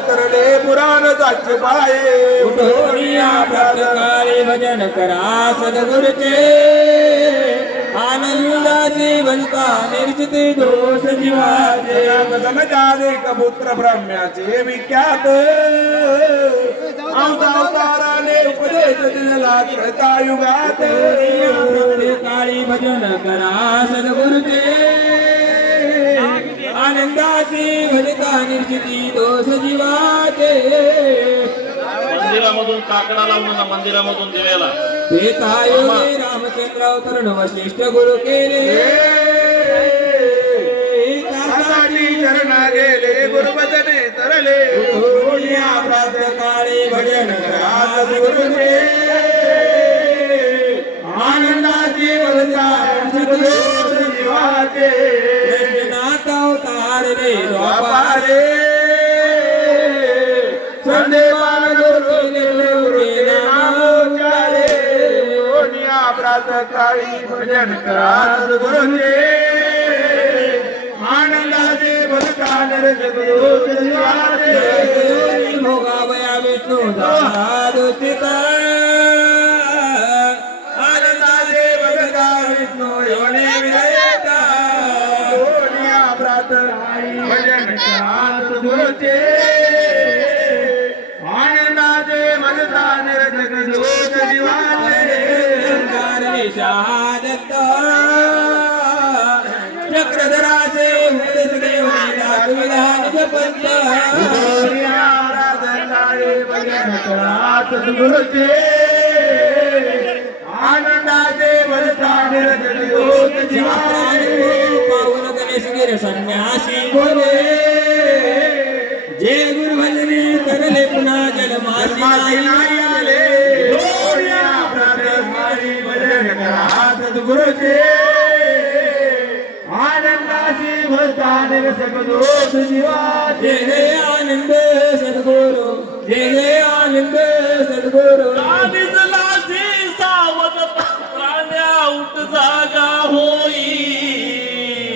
तरले पुराण जाचे पाये. उठोनिया प्रकारे भजन करा सद्गुरुचे. आनंदाचे बनता निर्जिते दोष जीवाचे. जनजादिक पुत्र ब्रह्म्याचे विख्यात. अवताराने उपदेश दिला युगात. काळी भजन करा सद्गुरुचे. आनंदाचे भजता निर्जिती दोष जीवाचे. मंदिरामधून काकडा लावून ना मंदिरामधून दिव्याला. ते योगी रामचंद्र अवतरण वशिष्ठ गुरु केले. त्यासाठी शरणा गेले गुरुबदने तरले. कोणिया प्रात काळी भजन करा सद्गुरुचे आनंदाची वरदान जीवाचे. वापारे रे उकारी भे माणे बाल गुरूआ सद्गुरुचे आनंदाचे वरदान जगदोष जीवाचे पावन गणेश गिर संन्यासी बोले जे गुरु भजनी करले पुन्हा जलमासी माती नाही नाही आले गोड्या प्रातःकाळी भजन करा सद्गुरुचे आनंदाचे वरदान जगदोष जीवाचे जय जय आनंद सद्गुरु जय आनंद सद्गुरु। दिसलासी सावध प्राण्या उठ जागा होई।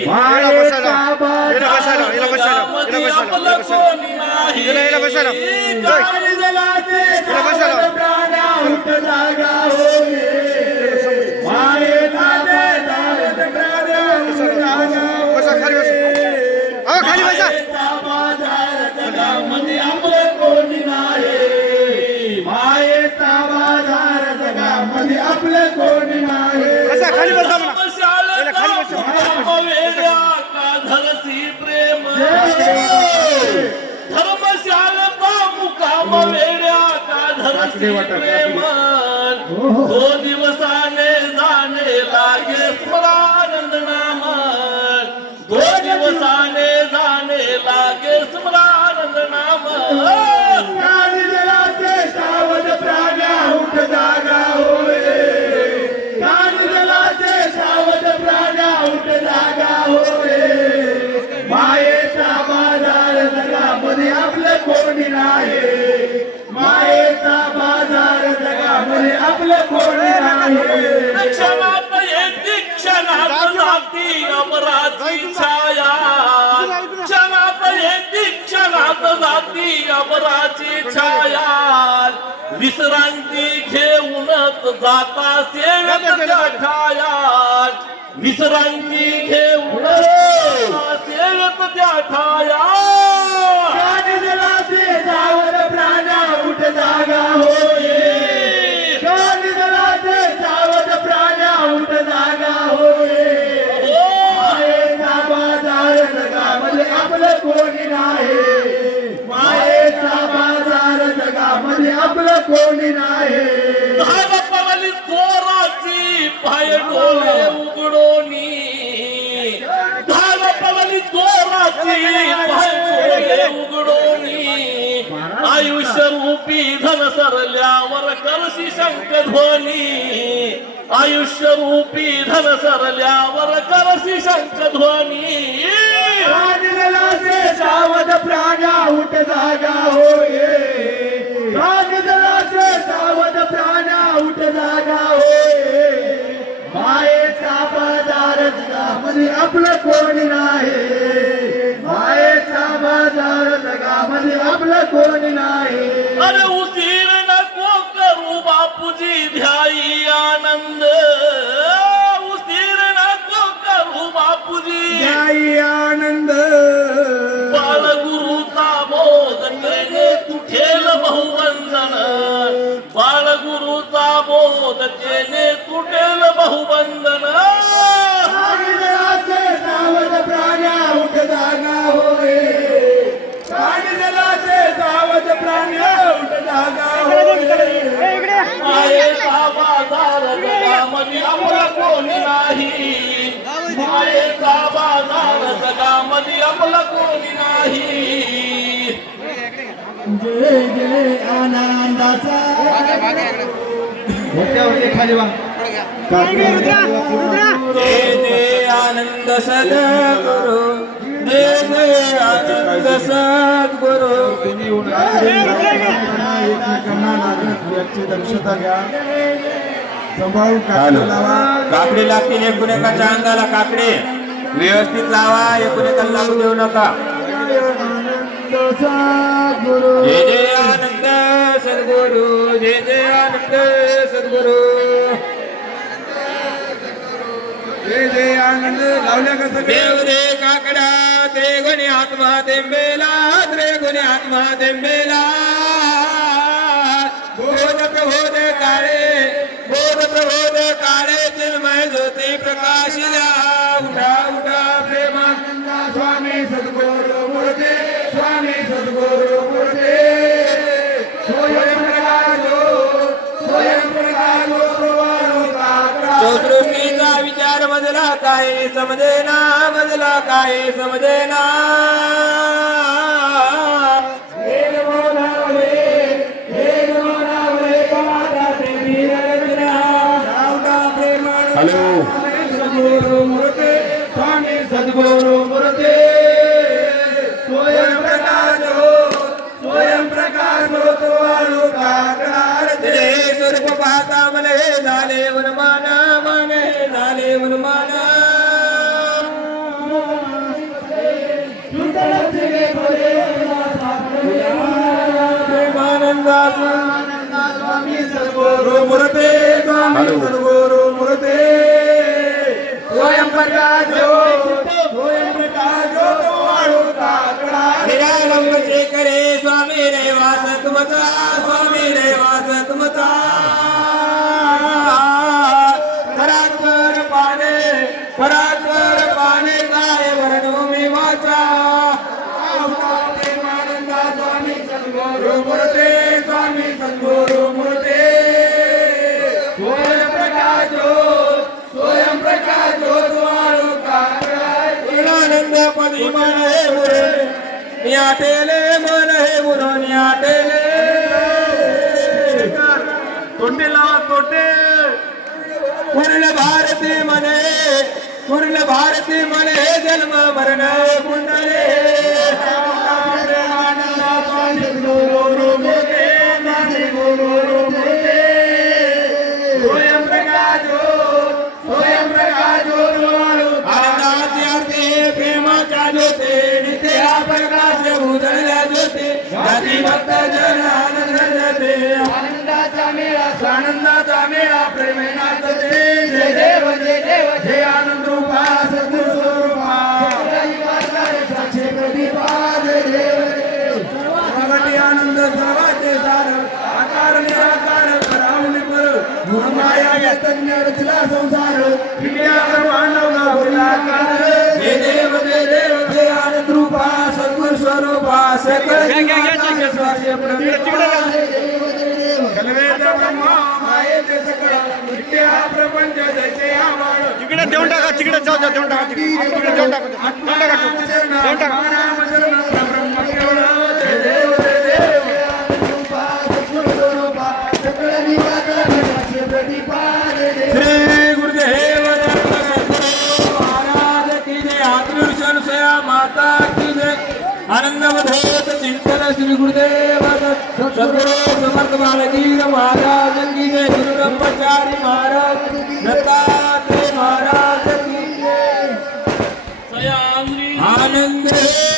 मायेचा याला बाजार बसायला आपले कोणी नाही. खाली बसा म्हणा. खाली बसा. मुकाम वेगळा का धरसी प्रेम. धर्मशाला मुकाम वेगळा का धरसी प्रेम. दो दिवसाने कोणी जाती अमराची छाया क्षणात जाती अमराची छाया विश्रांती घेऊनच जाता सेवेच्या ठायात विश्रांती घेऊन सेवेत त्या ठाया प्राणी जलाचे उठ जागा हो. आपलं कोणी नाही. चोराची पाय डोळे उघडोनी. धाग पडली चोराची पाय डोळे उघडोनी. आयुष्य रूपी धन सरल्यावर करशी शंख ध्वनी आयुष्य रूपी धन सरल्यावर करशी शंख ध्वनी प्राणी सावध प्राण्या उठ जागा होय. जगामध्ये आपलं कोणी नाही. मायेचा बाजार जगामध्ये आपलं कोणी नाही. अरे उशीर नको करू बापूजी ध्याई आनंद. उशीर नको करू बापूजी. जाई आनंद. बाळगुरुचा बोध केले कुठेल बहुवंदन बाळगुरुचा बोध केले कुठेल बहुवंदन जय जय आनंदाचा होत्या होते खाली जय आनंद सद्गुरु जय जय आनंद सद्गुरु एकमेकांना लागत याची दक्षता घ्या सांभाळून काढून लावा काकडे लागतील एकूण एकाच्या अंगाला काकडे व्यवस्थित लावा एकूण एकाला लागू देऊ नका गुरु जय जय आनंद सद्गुरु जय जय आनंद सद्गुरु जय जय आनंद लावल्या का सगळे देव दे काकडा ते गुणी आत्मा देंबेला त्रे गुणी आत्मा देंबेला. बोध प्रबोध काळे बोध प्रबोध काळे चिन्मय ज्योती प्रकाशिला उठा उठा प्रेमा बदला काय? समजेना बदला काय? ते वीररचना. हॅलो. सद्गुरु मूर्ती स्वामी सद्गुरु मूर्ती. स्वामी सद्गुरु मूर्ती स्वामी सद्गुरु मूर्ती स्वयं प्रकाशो स्वयं प्रकाशो वाळू काकडा निरालंब करे स्वामी रे वास तुमचा स्वामी रे वास तुमचा याटेले मन हे मुरून याटेले तोंडी लावा तोटे पूर्ण भारती मने पूर्ण भारती मने जन्म मरण आनंदाचा मेळा प्रेमेनाथ जय देव जय देव जय आनंद रूपा सद्गुरु स्वरूपा. साक्षी प्रदीपा जय देव देव सर्वांनी आनंद सर्वांचे सार आकार निराकार करावून पर. गुणमाया या तज्ञ रचला संसार. विद्यावर मानवला गुणाकार जय देव जय देव जय आनंद रूपा सद्गुरु स्वरूपा. सकळ स्वास्य प्रदीपा कलवेद ब्रह्मा तिकडे देऊन टाका तिकडे जाऊ द्या देऊन टाका तिकडे तिकडे देऊन टाका देऊन टाका देऊन टाका श्री आनंद बोध चिंतन श्री गुरुदेव सदगुरु समर्थ बालगीर महाराज की जय गुरु ब्रह्मचारी महाराज दत्तात्रेय महाराज की जय आनंद है